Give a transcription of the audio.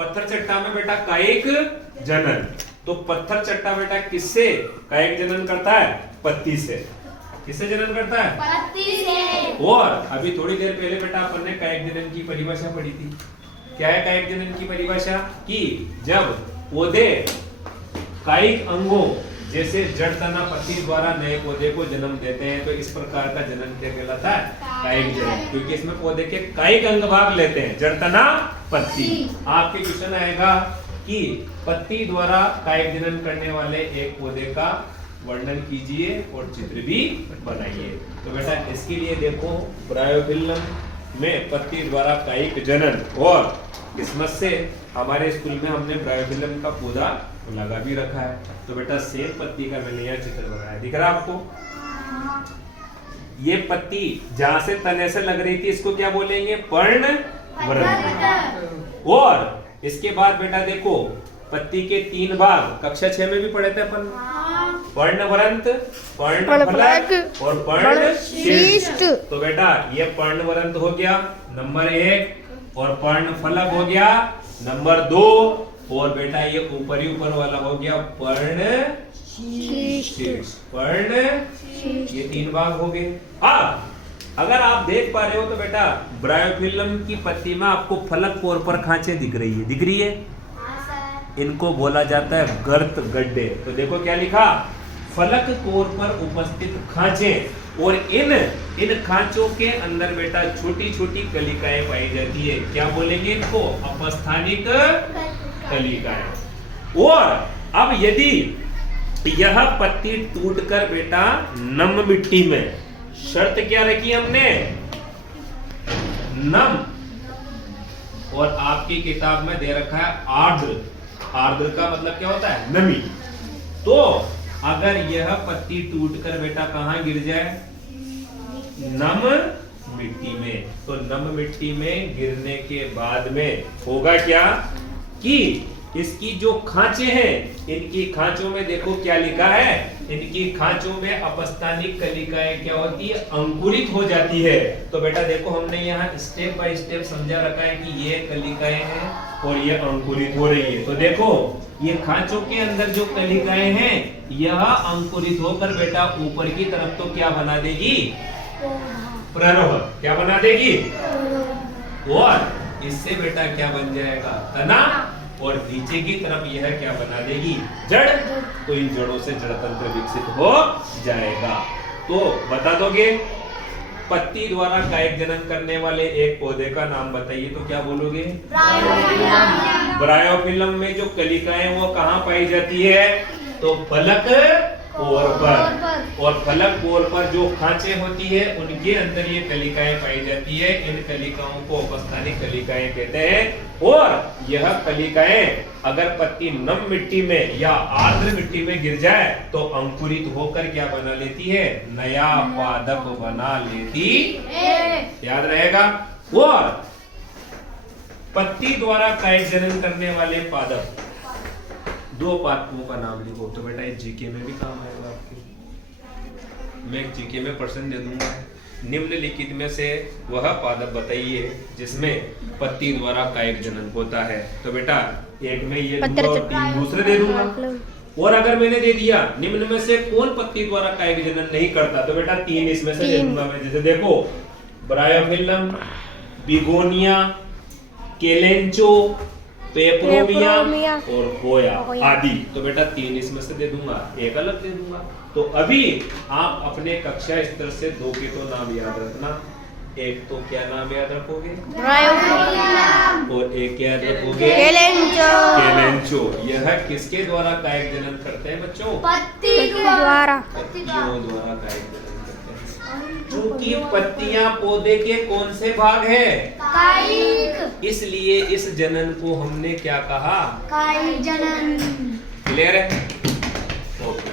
पत्थर चट्टा में बेटा कायिक जनन। तो पत्थर चट्टा बेटा किससे कायिक जनन करता है? पत्ती से। किससे जनन करता है? पत्ती से। और अभी थोड़ी देर पहले बेटा अपन ने कायिक जनन की परिभाषा पढ़ी थी। क्या है कायिक जनन की परिभाषा? कि जब पौधे कायिक अंगों जैसे जड़ तना पत्ती द्वारा नए पौधे को जन्म देते हैं तो इस प्रकार का जनन क्या कहलाता है? कायिक जनन। क्योंकि इसमें पौधे के कायिक अंग भाग लेते हैं, जड़ तना पत्ती। आपके क्वेश्चन आएगा कि पत्ती द्वारा कायिक जनन करने वाले एक पौधे का वर्णन कीजिए और चित्र भी बनाइए। तो बेटा इसके लिए देखो, ब्रायोफिल्म में पत्ती द्वारा कायिक जनन, और किस्मत से हमारे स्कूल में हमने ब्रायोफिल्म का पौधा लगा भी रखा है। तो बेटा सेब पत्ती का मैंने यह चित्र बनाया, दिख रहा है आपको? ये पत्ती जहां से तने से लग रही थी इसको क्या बोलेंगे? पर्णवृंत। और इसके बाद बेटा देखो, पत्ती के 3 भाग कक्षा 6 में भी पढ़े थे अपन। पर्णवृंत, पर्णफलक और पर्णशिष्ट। तो बेटा ये पर्णवृंत हो गया नंबर 1, और पर्णफलक हो गया नंबर 2, और बेटा ये ऊपर वाला हो गया पर्णशिष्ट। ये 3 भाग हो गए। अब अगर आप देख पा रहे हो तो बेटा ब्रायोफिल्म की पत्ती में आपको फलक कोर पर खांचे दिख रही है, दिख रही है? इनको बोला जाता है गर्त गड्ढे। तो देखो क्या लिखा, फलक कोर पर उपस्थित खांचे, और इन खांचों के अंदर बेटा छोटी छोटी कलिकाएं पाई जाती है। क्या बोलेंगे इनको? अपस्थानिक कलिकाएं। और अब यदि यह पत्ती टूटकर बेटा नम मिट्टी में, शर्त क्या रखी हमने? नम, और आपकी किताब में दे रखा है आर्द्र। आर्द्र का मतलब क्या होता है? नमी। तो अगर यह पत्ती टूटकर बेटा कहां गिर जाए? नम मिट्टी में। तो नम मिट्टी में गिरने के बाद में होगा क्या कि इसकी जो खांचे हैं, इनकी खांचों में देखो क्या लिखा है, इनकी खांचों में अपस्थानिक कलिकाएं क्या होती है? अंकुरित हो जाती है। तो बेटा देखो हमने यहाँ स्टेप बाय स्टेप समझा रखा है कि ये कलिकाएं हैं और ये अंकुरित हो रही है। तो देखो ये खांचों के अंदर जो कलिकाएं हैं यह अंकुरित होकर बेटा ऊपर की तरफ तो क्या बना देगी? प्ररोह। क्या बना देगी? और इससे बेटा क्या बन जाएगा? तना। और नीचे की तरफ यह क्या बना देगी? जड़। तो इन जड़ों से जड़ तंत्र विकसित हो जाएगा। तो बता दोगे पत्ती द्वारा कायिक जनन करने वाले एक पौधे का नाम बताइए, तो क्या बोलोगे? ब्रायोफिल्म में जो कलिकाएं वो कहाँ पाई जाती है? तो फलक कोर पर। और फलक कोर पर जो खांचे होती है उनके अंदर ये कलिकाएं पाई जाती है। इन कलिकाओं को अपस्थानिक कलिकाएं कहते हैं। और यह कलिकाएं अगर पत्ती नम मिट्टी में या आर्द्र मिट्टी में गिर जाए तो अंकुरित होकर क्या बना लेती है? नया पादप बना लेती है। याद रहेगा। और पत्ती द्वारा कायिक जनन करने वाले पादप, 2 पादपों का नाम लिखो। तो बेटा ये जीके में भी काम आएगा आपके। मैं जीके में प्रश्न दे दूंगा, निम्नलिखित में से वह पादप बताइए जिसमें पत्ती द्वारा कायिक जनन होता है। तो बेटा एक में ये दूंगा और 3 दूसरे दे दूंगा। और अगर मैंने दे दिया निम्न में से कौन पत्ती द्वारा कायिक जनन नहीं करता, तो बेटा 3 इसमें से दे दूंगा मैं। जैसे देखो ब्रायोफिल्म, बिगोनिया, केलेंचो, पेपरोमिया और होया आदि। तो बेटा 3 इसमें से दे दूंगा, 1 अलग दे दूंगा। तो अभी आप अपने कक्षा स्तर से 2 के तो नाम याद रखना। एक तो क्या नाम याद रखोगे? और एक याद रखोगे? केलेंचो। यह किसके द्वारा कायिक जनन करते हैं बच्चों? पत्ती द्वारा। पत्तियों द्वारा कायिक जनन करते हैं। चूंकि पत्तियां पौधे के कौन से भाग है? कायिक। इसलिए इस जनन को हमने क्या कहा? कायिक जनन। क्लियर है? ओके।